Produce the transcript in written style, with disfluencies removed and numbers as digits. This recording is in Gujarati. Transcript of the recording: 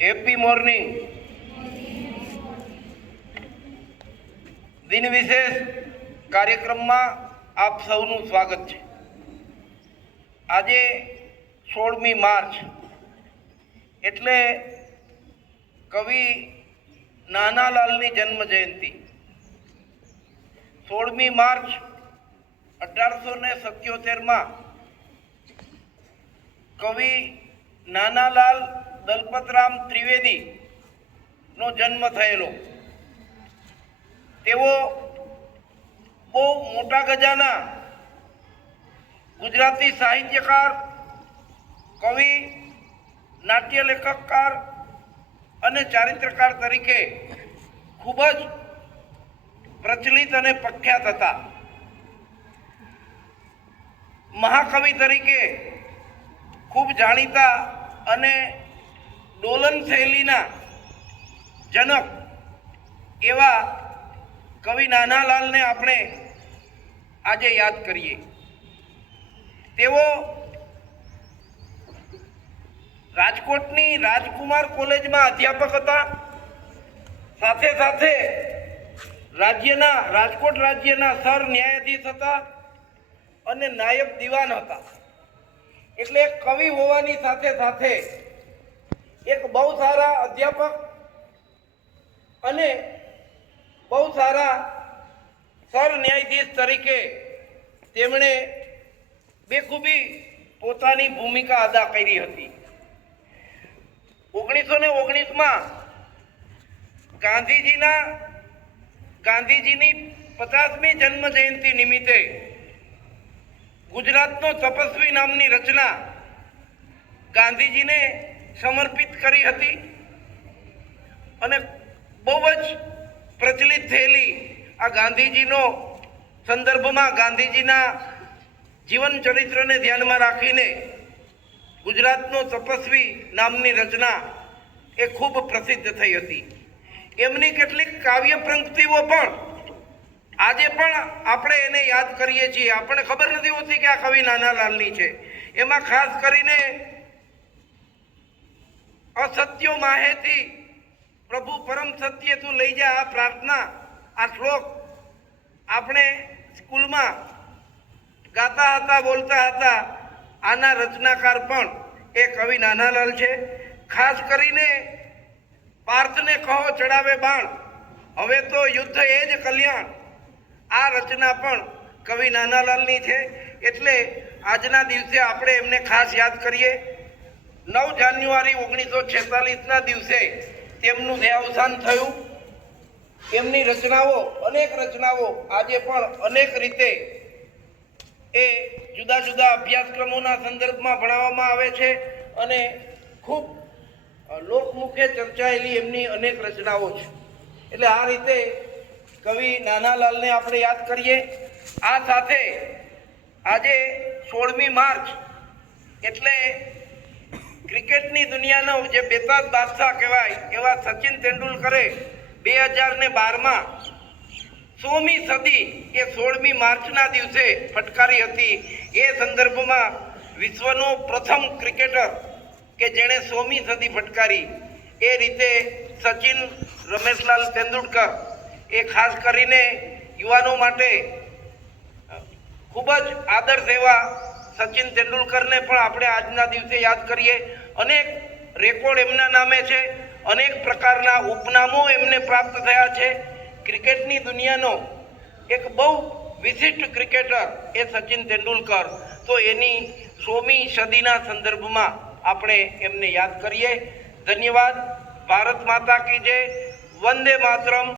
Happy morning. દિન વિશેષ કાર્યક્રમમાં આપ સૌનું સ્વાગત છે. આજે 16મી માર્ચ એટલે કવિ નાનાલાલની જન્મ જયંતિ. 16મી માર્ચ 1877માં કવિ નાનાલાલ દલપતરામ ત્રિવેદી નો જન્મ થયેલો. તેઓ બહુ મોટા ગજાના ગુજરાતી સાહિત્યકાર, કવિ, નાટ્ય લેખકકાર અને ચારિત્રકાર તરીકે ખૂબ જ પ્રચલિત અને પ્રખ્યાત હતા. મહાકવિ તરીકે ખૂબ જાણીતા અને ડોલન શૈલીના જનક એવા કવિ નાનાલાલને આપણે આજે યાદ કરીએ. તેઓ રાજકોટની રાજકુમાર કોલેજમાં અધ્યાપક હતા. સાથે સાથે રાજકોટ રાજ્યના સર ન્યાયાધીશ હતા અને નાયબ દિવાન હતા. એટલે એક કવિ હોવાની સાથે સાથે એક બહુ સારા અધ્યાપક અને બહુ સારા સર ન્યાયાધીશ તરીકે તેમણે બેખૂબી પોતાની ભૂમિકા અદા કરી હતી. 1919માં ગાંધીજીની 50મી જન્મ જયંતિ નિમિત્તે ગુજરાતનો તપસ્વી નામની રચના ગાંધીજીને સમર્પિત કરી હતી અને બહુ જ પ્રચલિત થયેલી આ ગાંધીજીનો સંદર્ભમાં ગાંધીજીના જીવન ચરિત્રને ધ્યાનમાં રાખીને ગુજરાતનો તપસ્વી નામની રચના એ ખૂબ પ્રસિદ્ધ થઈ હતી. એમની કેટલીક કાવ્ય પંક્તિઓ પણ આજે પણ આપણે એને યાદ કરીએ છીએ. આપણને ખબર નથી હોતી કે આ કવિ નાનાલાલની છે. એમાં ખાસ કરીને અસત્યો માહેથી પ્રભુ પરમ સત્ય તું લઈ જા, આ પ્રાર્થના, આ શ્લોક આપણે સ્કૂલમાં ગાતા હતા, બોલતા હતા. આના રચનાકાર પણ એ કવિ નાનાલાલ છે. ખાસ કરીને પાર્થને કહો ચડાવે બાણ, હવે તો યુદ્ધ એ જ કલ્યાણ, આ રચના પણ કવિ નાનાલાલની છે. એટલે આજના દિવસે આપણે એમને ખાસ યાદ કરીએ. 9 જાન્યુઆરી 1946ના દિવસે તેમનું દેહાવસાન થયું. એમની રચનાઓ, અનેક રચનાઓ આજે પણ અનેક રીતે એ જુદા જુદા અભ્યાસક્રમોના સંદર્ભમાં ભણાવવામાં આવે છે અને ખૂબ લોકમુખે ચર્ચાયેલી એમની અનેક રચનાઓ છે. એટલે આ રીતે કવિ નાનાલાલને આપણે યાદ કરીએ. આ સાથે આજે 16મી માર્ચ એટલે ક્રિકેટની દુનિયાનો જે બેતાજ બાદશાહ કહેવાય એવા સચિન તેંડુલકરે 2012માં 100મી સદી એ 16મી માર્ચના દિવસે ફટકારી હતી. એ સંદર્ભમાં વિશ્વનો પ્રથમ ક્રિકેટર કે જેણે 100મી સદી ફટકારી એ રીતે સચિન રમેશલાલ તેંડુલકર એ ખાસ કરીને યુવાનો માટે ખૂબ જ આદર્શ એવા સચિન તેંડુલકરને પણ આપણે આજના દિવસે યાદ કરીએ. અનેક રેકોર્ડ એમના નામે છે, અનેક પ્રકારના ઉપનામો એમને પ્રાપ્ત થયા છે. ક્રિકેટની દુનિયાનો એક બહુ વિશિષ્ટ ક્રિકેટર એ સચિન તેંડુલકર. તો એની 100મી સદીના સંદર્ભમાં આપણે એમને યાદ કરીએ. ધન્યવાદ. ભારત માતા કી જય. વંદે માતરમ.